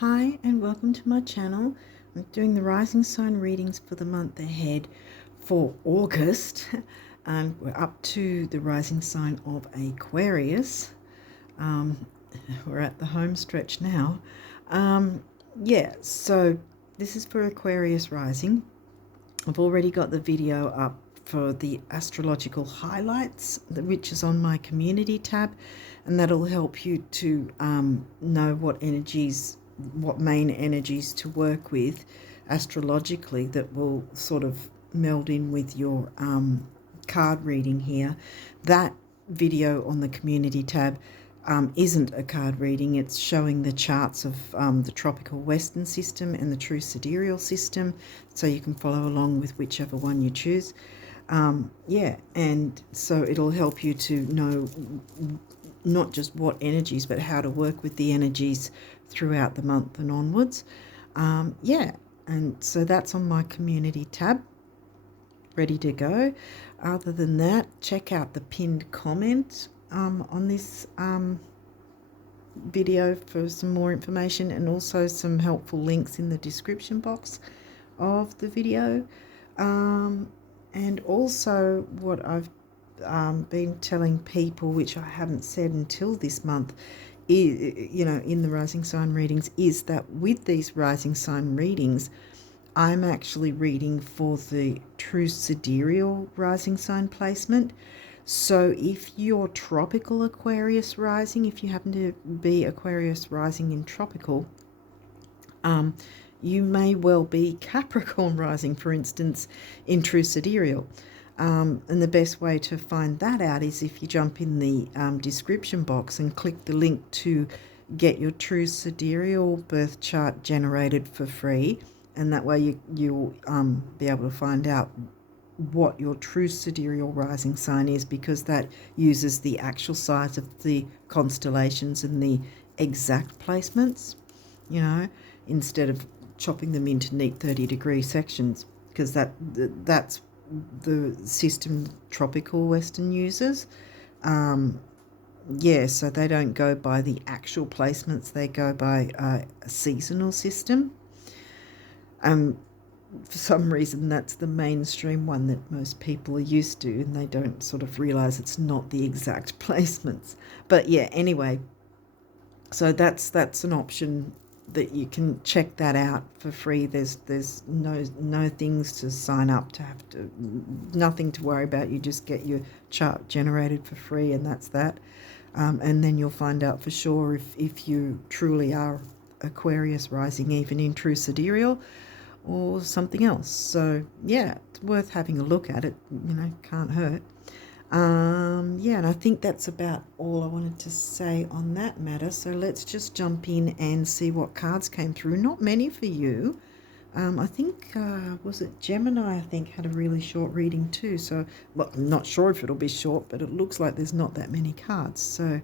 Hi and welcome to my channel. I'm doing the rising sign readings for the month ahead for August and we're up to the rising sign of Aquarius. We're at the home stretch now. So this is for Aquarius rising. I've already got the video up for the astrological highlights, which is on my community tab, and that'll help you to know what main energies to work with astrologically that will sort of meld in with your card reading here. That video on the community tab isn't a card reading. It's showing the charts of the tropical western system and the true sidereal system, so you can follow along with whichever one you choose. And so it'll help you to know not just what energies, but how to work with the energies throughout the month and onwards. And so that's on my community tab, ready to go. Other than that, check out the pinned comment on this video for some more information, and also some helpful links in the description box of the video. And also what I've been telling people, which I haven't said until this month, is, in the rising sign readings, is that with these rising sign readings, I'm actually reading for the true sidereal rising sign placement. So if you're tropical Aquarius rising, if you happen to be Aquarius rising in tropical, you may well be Capricorn rising, for instance, in true sidereal. And the best way to find that out is if you jump in the description box and click the link to get your true sidereal birth chart generated for free. And that way you'll be able to find out what your true sidereal rising sign is, because that uses the actual size of the constellations and the exact placements, instead of chopping them into neat 30-degree sections, because that's the system tropical western uses. So they don't go by the actual placements, they go by a seasonal system. For some reason that's the mainstream one that most people are used to, and they don't sort of realize it's not the exact placements. But anyway, so that's an option that you can check that out for free. There's no things to sign up to, nothing to worry about. You just get your chart generated for free, and that's that. And then you'll find out for sure if you truly are Aquarius rising, even in true sidereal, or something else. So it's worth having a look at it, can't hurt. And I think that's about all I wanted to say on that matter. So let's just jump in and see what cards came through. Not many for you. I think, was it Gemini, I think, had a really short reading too. So, well, I'm not sure if it'll be short, but it looks like there's not that many cards. So,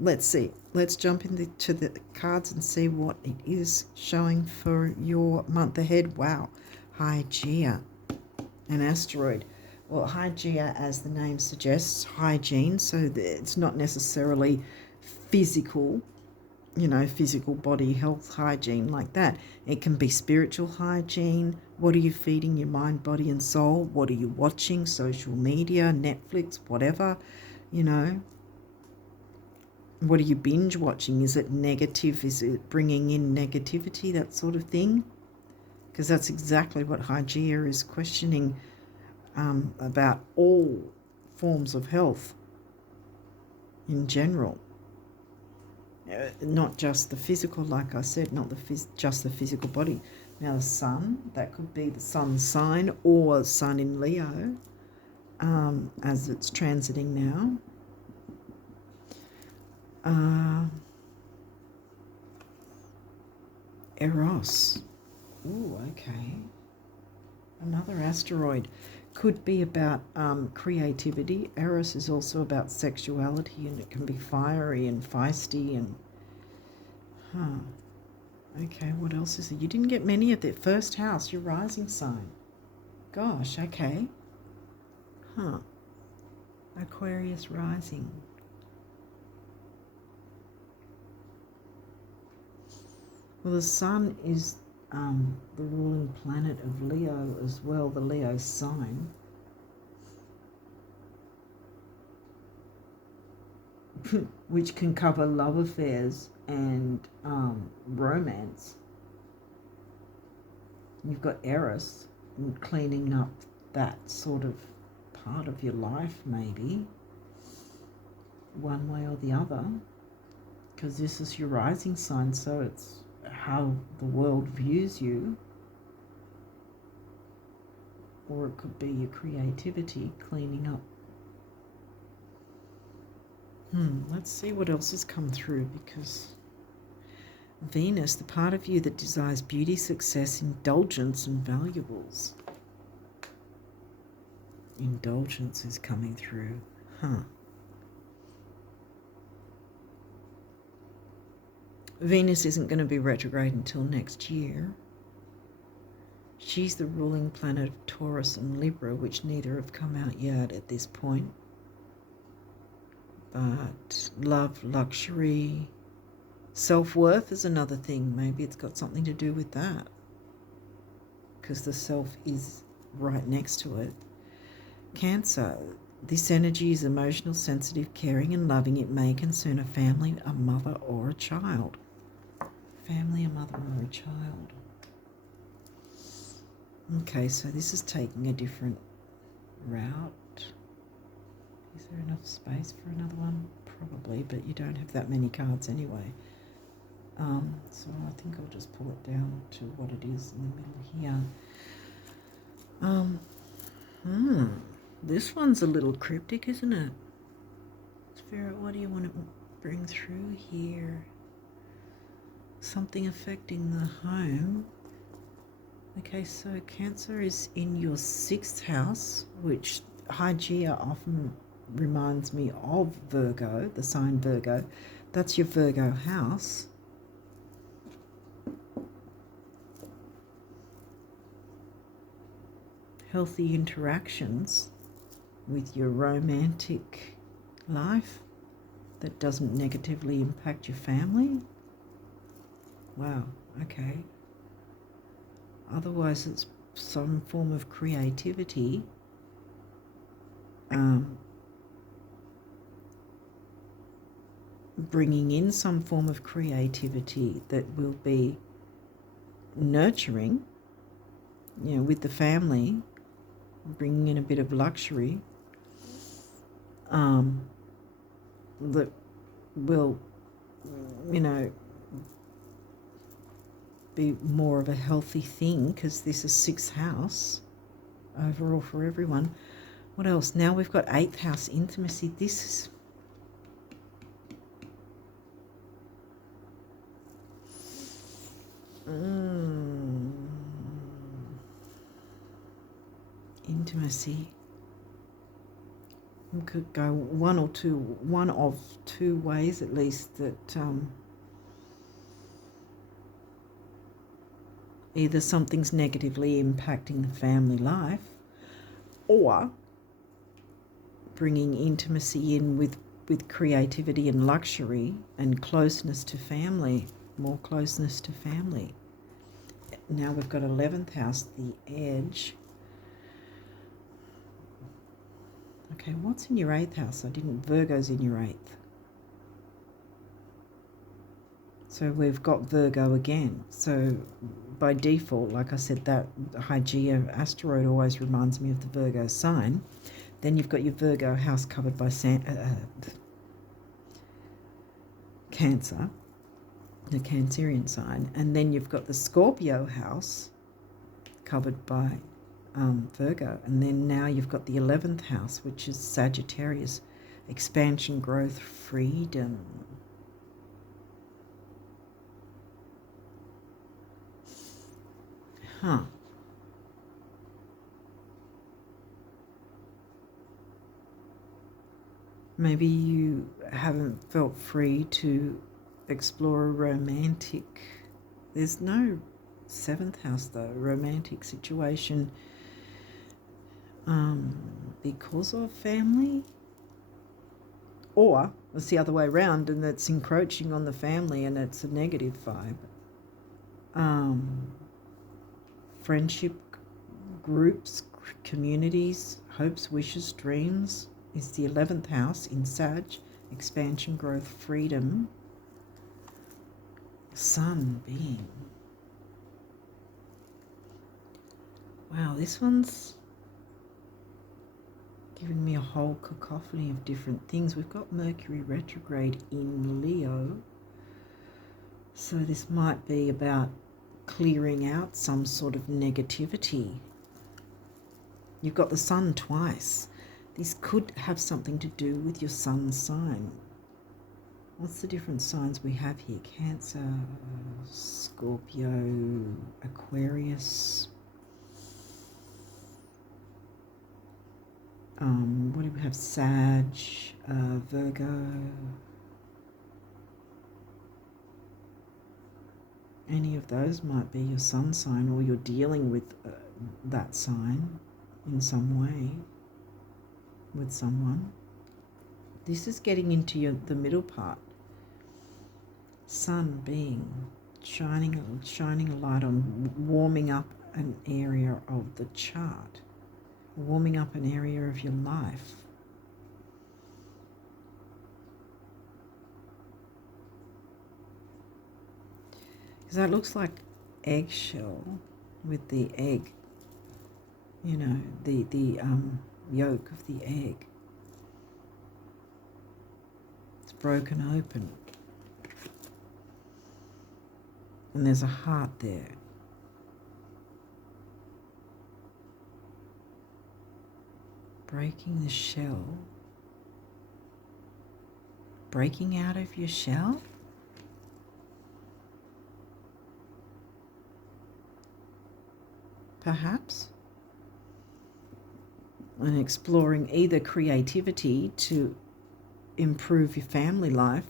let's see. Let's jump into the cards and see what it is showing for your month ahead. Wow. Hygeia, an asteroid. Well, Hygeia, as the name suggests, hygiene. So it's not necessarily physical, physical body health hygiene like that. It can be spiritual hygiene. What are you feeding your mind, body, and soul? What are you watching? Social media, Netflix, whatever, What are you binge watching? Is it negative? Is it bringing in negativity, that sort of thing? Because that's exactly what Hygeia is questioning about all forms of health in general. Not just the physical, like I said, not just the physical body. Now the sun, that could be the sun sign or sun in Leo, as it's transiting now. Eros. Ooh, okay. Another asteroid. Could be about creativity. Eros is also about sexuality, and it can be fiery and feisty and okay, what else is there? You didn't get many at the first house, your rising sign. Gosh, okay. Aquarius rising. Well, the sun is the ruling planet of Leo as well, the Leo sign. Which can cover love affairs and romance. You've got Eros and cleaning up that sort of part of your life, maybe, one way or the other, because this is your rising sign, so it's how the world views you. Or it could be your creativity cleaning up. Let's see what else has come through, because Venus, the part of you that desires beauty, success, indulgence, and valuables. Indulgence is coming through. Venus isn't going to be retrograde until next year. She's the ruling planet of Taurus and Libra, which neither have come out yet at this point. But love, luxury, self-worth is another thing. Maybe it's got something to do with that, because the self is right next to it. Cancer, this energy is emotional, sensitive, caring and loving. It may concern a family, a mother or a child. Family, a mother or a child. Okay, so this is taking a different route. Is there enough space for another one? Probably, but you don't have that many cards anyway. So I think I'll just pull it down to what it is in the middle here. This one's a little cryptic, isn't it? Spirit, what do you want to bring through here? Something affecting the home. Okay, so Cancer is in your 6th house, which Hygeia often reminds me of Virgo, the sign Virgo. That's your Virgo house. Healthy interactions with your romantic life that doesn't negatively impact your family. Wow, okay. Otherwise, it's some form of creativity. Bringing in some form of creativity that will be nurturing, with the family, bringing in a bit of luxury, that will, be more of a healthy thing, because this is 6th house overall for everyone. What else? Now we've got 8th house intimacy. This is intimacy. We could go one of two ways at least, that either something's negatively impacting the family life, or bringing intimacy in with creativity and luxury and closeness to family, more closeness to family. Now we've got 11th house, the edge. Okay, what's in your 8th house? Virgo's in your 8th. So we've got Virgo again. So by default, like I said, that Hygeia asteroid always reminds me of the Virgo sign. Then you've got your Virgo house covered by Cancer, the Cancerian sign. And then you've got the Scorpio house covered by Virgo. And then now you've got the 11th house, which is Sagittarius, expansion, growth, freedom. Maybe you haven't felt free to explore a romantic. There's no 7th house though, romantic situation, because of family, or it's the other way around, and it's encroaching on the family and it's a negative vibe. Friendship groups, communities, hopes, wishes, dreams is the 11th house in Sag. Expansion, growth, freedom. Sun being. Wow, this one's giving me a whole cacophony of different things. We've got Mercury retrograde in Leo. So this might be about clearing out some sort of negativity. You've got the sun twice. This could have something to do with your sun sign. What's the different signs we have here? Cancer, Scorpio, Aquarius. What do we have? Sag, Virgo. Any of those might be your sun sign, or you're dealing with that sign in some way with someone. This is getting into the middle part. Sun being shining a light on warming up an area of the chart, warming up an area of your life. Because that looks like eggshell with the egg, you know, the yolk of the egg. It's broken open. And there's a heart there. Breaking the shell. Breaking out of your shell? Perhaps. And exploring either creativity to improve your family life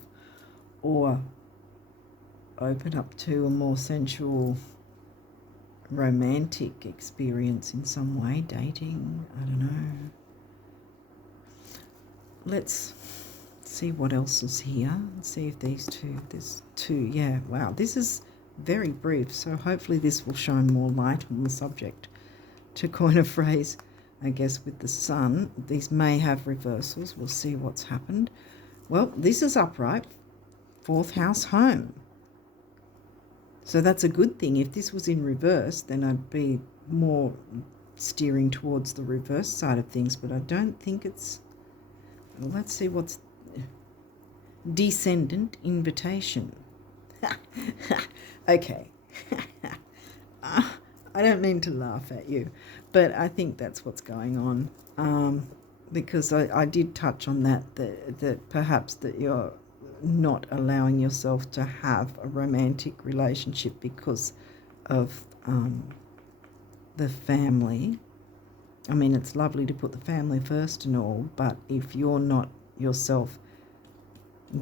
or open up to a more sensual romantic experience in some way, dating, I don't know. Let's see what else is here. Let's see if there's two. Yeah, wow, this is very brief, so hopefully this will shine more light on the subject. To coin a phrase, I guess, with the sun, these may have reversals. We'll see what's happened. Well, this is upright, 4th house home. So that's a good thing. If this was in reverse, then I'd be more steering towards the reverse side of things, but I don't think it's... Well, let's see what's... Descendant invitation. Okay. I don't mean to laugh at you, but I think that's what's going on. Because I did touch on that perhaps that you're not allowing yourself to have a romantic relationship because of the family. I mean, it's lovely to put the family first and all, but if you're not yourself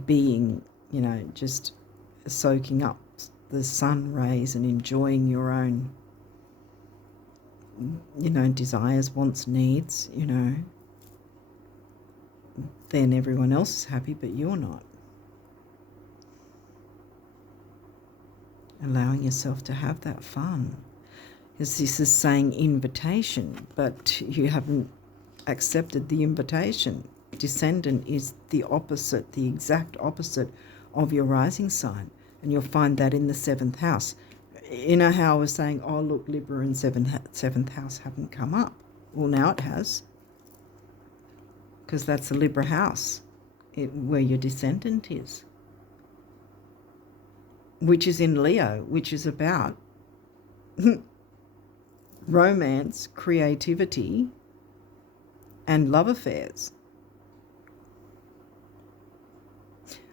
being, you know, just soaking up the sun rays and enjoying your own, you know, desires, wants, needs, you know, then everyone else is happy, but you're not. Allowing yourself to have that fun. Because this is saying invitation, but you haven't accepted the invitation. Descendant is the opposite, the exact opposite of your rising sign. And you'll find that in the 7th house. You know how I was saying, oh, look, Libra and 7th house haven't come up. Well, now it has. Because that's the Libra house, where your descendant is. Which is in Leo, which is about romance, creativity, and love affairs.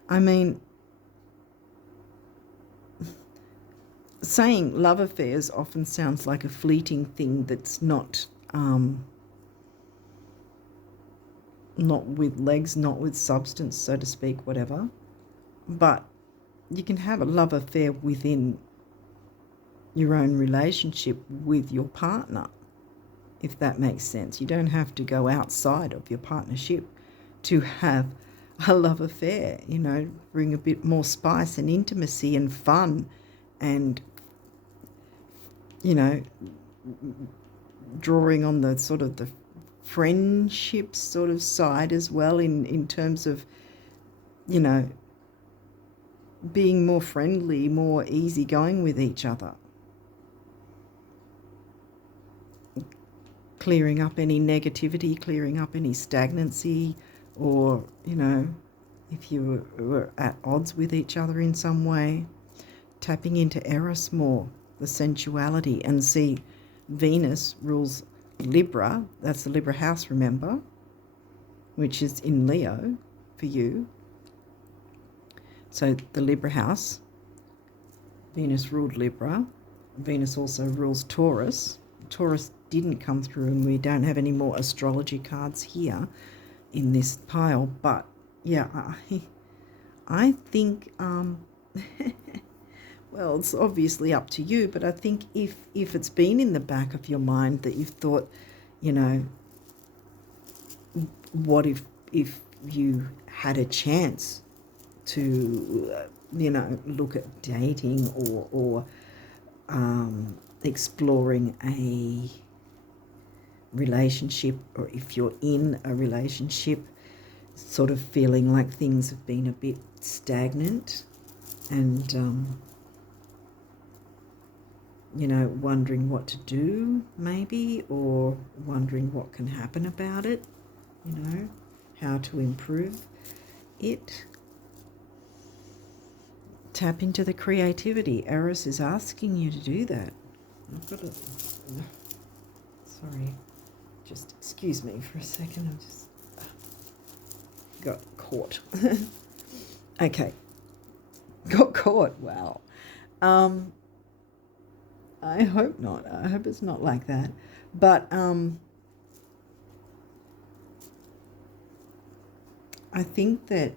I mean, saying love affairs often sounds like a fleeting thing that's not with legs, not with substance, so to speak, whatever. But you can have a love affair within your own relationship with your partner, if that makes sense. You don't have to go outside of your partnership to have a love affair, you know, bring a bit more spice and intimacy and fun and you know, drawing on the sort of the friendship sort of side as well, in terms of, you know, being more friendly, more easygoing with each other. Clearing up any negativity, clearing up any stagnancy, or, you know, if you were at odds with each other in some way, tapping into Eros more, the sensuality. And see, Venus rules Libra, that's the Libra house, remember, which is in Leo for you. So the Libra house, Venus ruled Libra. Venus also rules Taurus. Taurus didn't come through, and we don't have any more astrology cards here in this pile. But yeah, I think well, it's obviously up to you, but I think if it's been in the back of your mind that you've thought, you know, what if you had a chance to you know, look at dating or exploring a relationship, or if you're in a relationship sort of feeling like things have been a bit stagnant, and you know, wondering what to do maybe, or wondering what can happen about it, you know, how to improve it. Tap into the creativity. Eros is asking you to do that. I've got to, sorry, just excuse me for a second. I just got caught. Okay, got caught. Wow. I hope not. I hope it's not like that. But I think that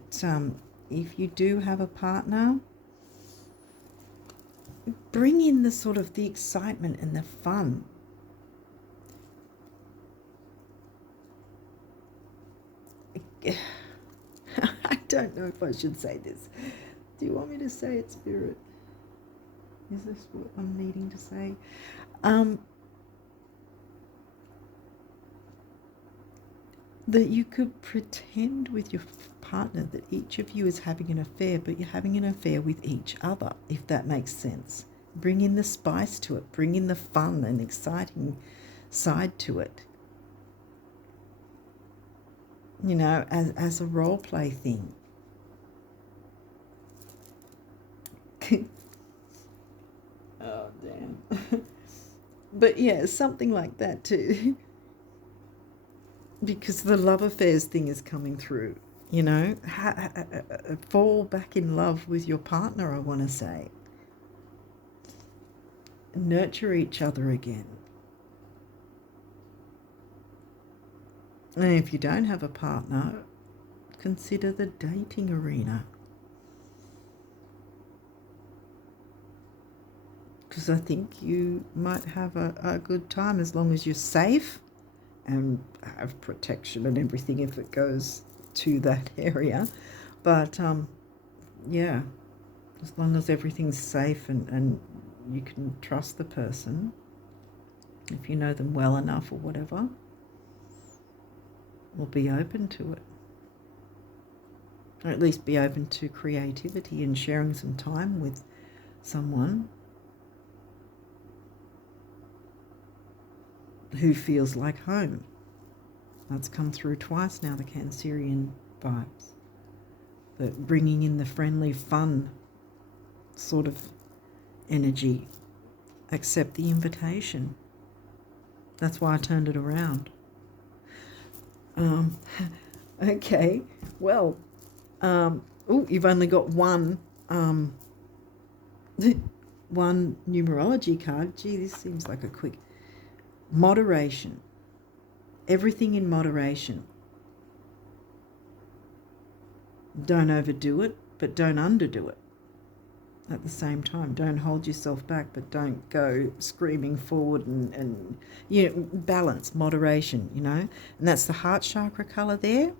if you do have a partner, bring in the sort of the excitement and the fun. I don't know if I should say this. Do you want me to say it, Spirit? Is this what I'm needing to say? That you could pretend with your partner that each of you is having an affair, but you're having an affair with each other, if that makes sense. Bring in the spice to it. Bring in the fun and exciting side to it. You know, as a role play thing. Oh, damn. But yeah, something like that too. Because the love affairs thing is coming through, you know. Fall back in love with your partner, I want to say. Nurture each other again. And if you don't have a partner, consider the dating arena. Because I think you might have a good time, as long as you're safe and have protection and everything if it goes to that area. But yeah, as long as everything's safe and you can trust the person, if you know them well enough or whatever, will be open to it. Or at least be open to creativity and sharing some time with someone who feels like home. That's come through twice now, the Cancerian vibes. But bringing in the friendly, fun sort of energy. Accept the invitation. That's why I turned it around. Okay, well, you've only got one one numerology card. Gee, this seems like a quick... Moderation. Everything in moderation. Don't overdo it, but don't underdo it at the same time. Don't hold yourself back, but don't go screaming forward, and you know, balance, moderation, you know. And that's the heart chakra colour there,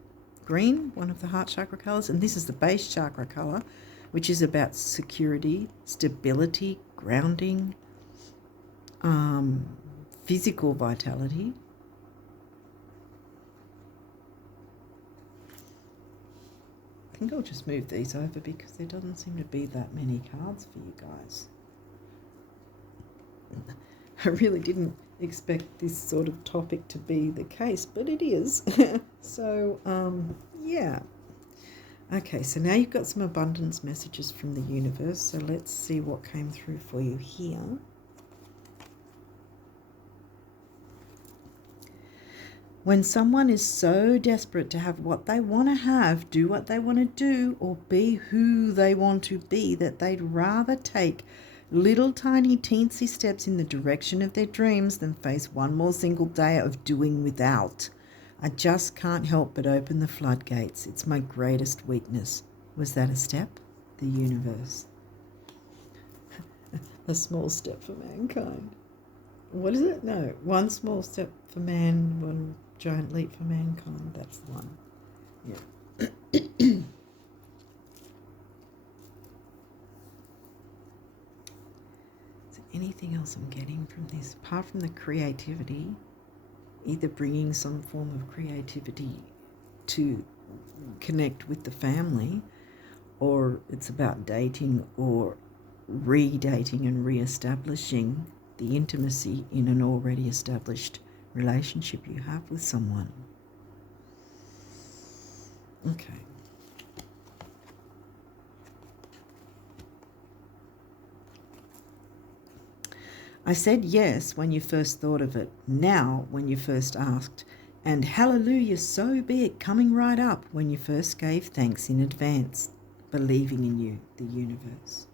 green, one of the heart chakra colours. And this is the base chakra colour, which is about security, stability, grounding, physical vitality. I think I'll just move these over because there doesn't seem to be that many cards for you guys. I really didn't expect this sort of topic to be the case, but it is. So, yeah. Okay, so now you've got some abundance messages from the universe. So let's see what came through for you here. When someone is so desperate to have what they want to have, do what they want to do, or be who they want to be, that they'd rather take little tiny teensy steps in the direction of their dreams than face one more single day of doing without. I just can't help but open the floodgates. It's my greatest weakness. Was that a step? The universe. A small step for mankind. What is it? No, one small step for man, one giant leap for mankind. That's the one. Yeah. Is there anything else I'm getting from this? Apart from the creativity, either bringing some form of creativity to connect with the family, or it's about dating or re-dating and re-establishing the intimacy in an already established relationship you have with someone. Okay. I said yes when you first thought of it, now when you first asked, and hallelujah, so be it, coming right up when you first gave thanks in advance, believing in you, the universe.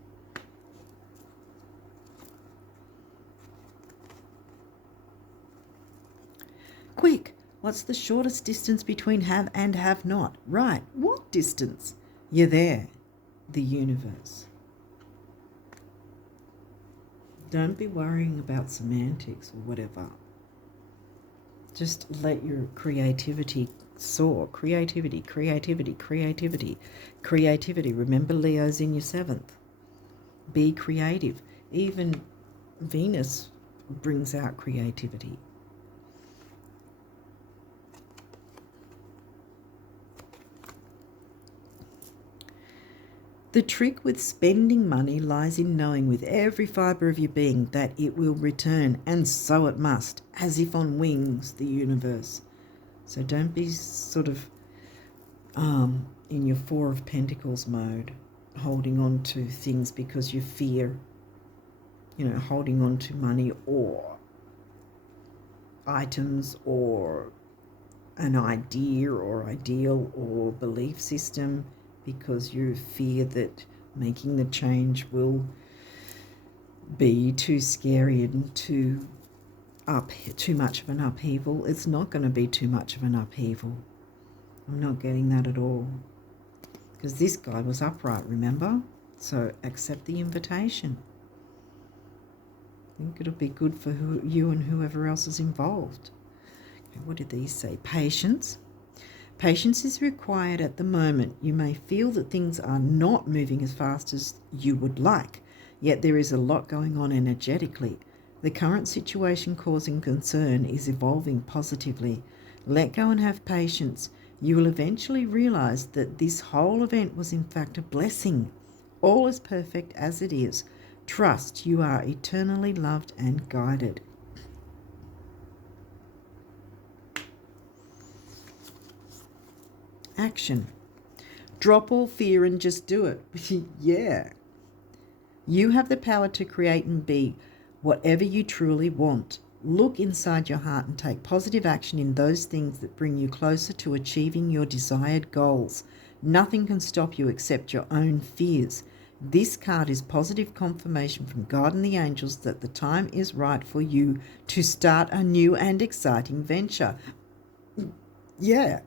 Quick, what's the shortest distance between have and have not? Right, what distance? You're there, the universe. Don't be worrying about semantics or whatever. Just let your creativity soar. Creativity, creativity, creativity, creativity. Remember, Leo's in your 7th. Be creative. Even Venus brings out creativity. The trick with spending money lies in knowing with every fibre of your being that it will return, and so it must, as if on wings, the universe. So don't be sort of in your 4 of Pentacles mode, holding on to things because you fear, holding on to money or items or an idea or ideal or belief system, because you fear that making the change will be too scary and too much of an upheaval. It's not going to be too much of an upheaval. I'm not getting that at all. Because this guy was upright, remember? So accept the invitation. I think it'll be good for you and whoever else is involved. Okay, what did these say? Patience. Patience is required at the moment. You may feel that things are not moving as fast as you would like, yet there is a lot going on energetically. The current situation causing concern is evolving positively. Let go and have patience. You will eventually realize that this whole event was in fact a blessing. All is perfect as it is. Trust you are eternally loved and guided. Action. Drop all fear and just do it. Yeah. You have the power to create and be whatever you truly want. Look inside your heart and take positive action in those things that bring you closer to achieving your desired goals. Nothing can stop you except your own fears. This card is positive confirmation from God and the angels that the time is right for you to start a new and exciting venture. Yeah.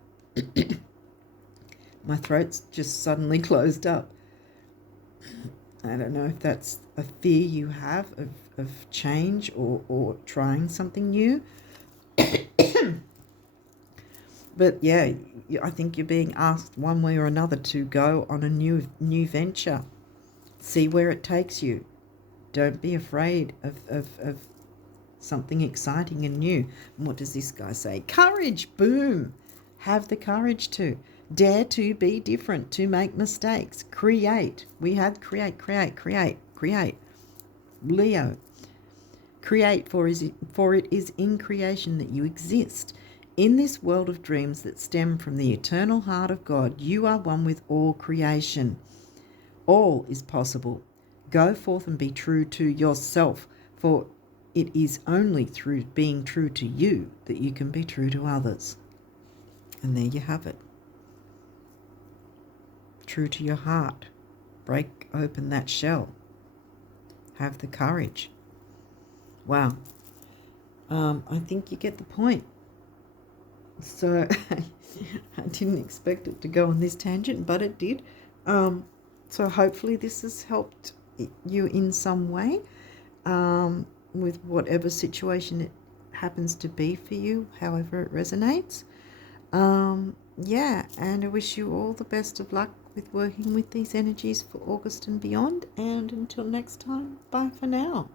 My throat's just suddenly closed up. I don't know if that's a fear you have of change or trying something new. But yeah, I think you're being asked one way or another to go on a new venture. See where it takes you. Don't be afraid of something exciting and new. And what does this guy say? Courage, boom. Have the courage to. Dare to be different, to make mistakes. Create. We had create. Leo. Create, for it is in creation that you exist. In this world of dreams that stem from the eternal heart of God, you are one with all creation. All is possible. Go forth and be true to yourself, for it is only through being true to you that you can be true to others. And there you have it. True to your heart. Break open that shell. Have the courage. Wow. I think you get the point. So I didn't expect it to go on this tangent, but it did. So hopefully this has helped you in some way with whatever situation it happens to be for you, however it resonates. Yeah, and I wish you all the best of luck with working with these energies for August and beyond. And until next time, bye for now.